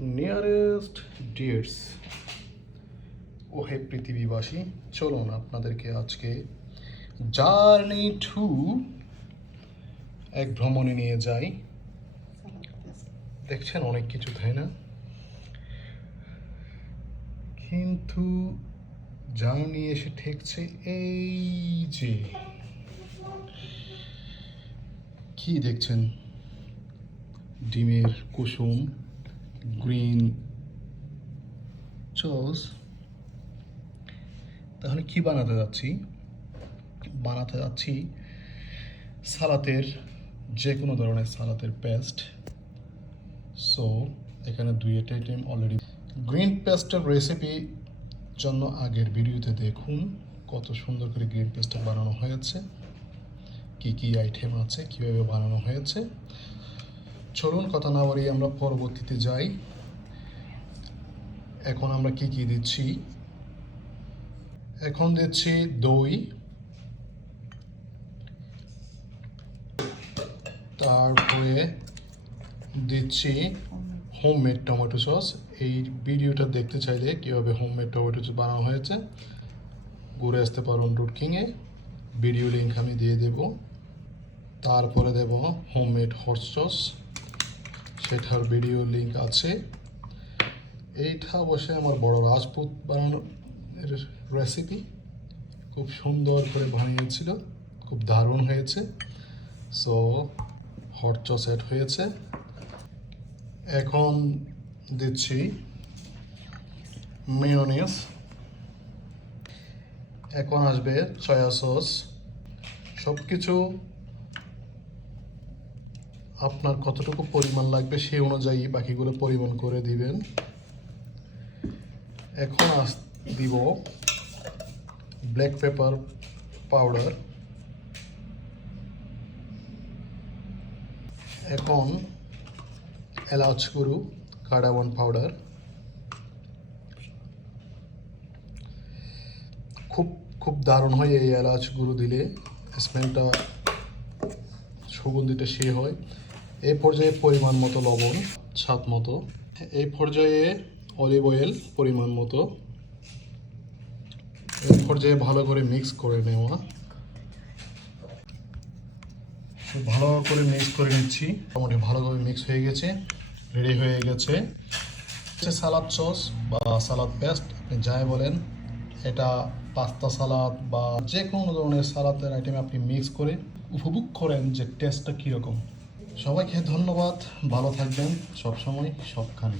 Nearest dears ও হে পৃথিবীবাসী, চলুন আপনাদেরকে আজকে জার্নি টু এক ভ্রমণে নিয়ে যাই। দেখছেন অনেক কিছু, তাই না? কিন্তু জার্নি এসে ঠেকছে এই যে, কি দেখছেন? ডিমের কুসুম, গ্রিন সস। তাহলে কি বানাতে যাচ্ছি? বানাতে যাচ্ছি সালাতের, যে কোনো ধরনের সালাতের পেস্ট। সো এখানে দুইটা আইটেম অলরেডি। গ্রিন পেস্টের রেসিপি জন্য আগের ভিডিওতে দেখুন কত সুন্দর করে গ্রিন পেস্টটা বানানো হয়েছে, কি কি আইটেম আছে, কিভাবে বানানো হয়েছে। চলুন কথা না বাড়িয়ে আমরা পরবর্তীতে যাই। এখন আমরা কি কি দিচ্ছি? এখন দিচ্ছি দই, তারপরে দিচ্ছি হোমমেড টমেটো সস। এই ভিডিওটা দেখতে চাইলে কীভাবে হোমমেড টমেটো সস বানানো হয়েছে ঘুরে আসতে পারুন রুট কিংয়ে, ভিডিও লিঙ্ক আমি দিয়ে দেব। তারপরে দেব হোমমেড হট সস, সেটার ভিডিও লিঙ্ক আছে। এইটা অবশ্যই আমার বড় রাজপুত বানানোর রেসিপি, খুব সুন্দর করে বানিয়েছিল, খুব দারুণ হয়েছে। সো হট সস অ্যাড হয়েছে। এখন দিচ্ছি মেয়োনিজ, এখন আসবে সয়া সস। সব কিছু আপনার কতটুকু পরিমাণ লাগবে সেই অনুযায়ী বাকিগুলো পরিমাণ করে দিবেন। এখন দিব ব্ল্যাক পেপার পাউডার, এখন এলাচ গুঁড়ো, কার্ডামন পাউডার। খুব খুব দারুণ হয় এই এলাচ গুঁড়ো দিলে, স্মেলটা, সুগন্ধিটা সে হয়। এই পর্যায়ে পরিমাণ মতো লবণ, স্বাদ মতো। এই পর্যায়ে অলিভ অয়েল পরিমাণ মতো। এই পর্যায়ে ভালো করে মিক্স করে নেওয়া। ভালো করে মিক্স করে নিচ্ছি। মোটামুটি ভালোভাবে মিক্স হয়ে গেছে, রেডি হয়ে গেছে সালাদ সস বা সালাদ পেস্ট, আপনি যাই বলেন। এটা পাস্তা সালাদ বা যে কোনো ধরনের সালাদের আইটেম আপনি মিক্স করে উপভোগ করেন যে টেস্টটা কীরকম। সবাইকে ধন্যবাদ, ভালো থাকবেন সবসময় সবখানে।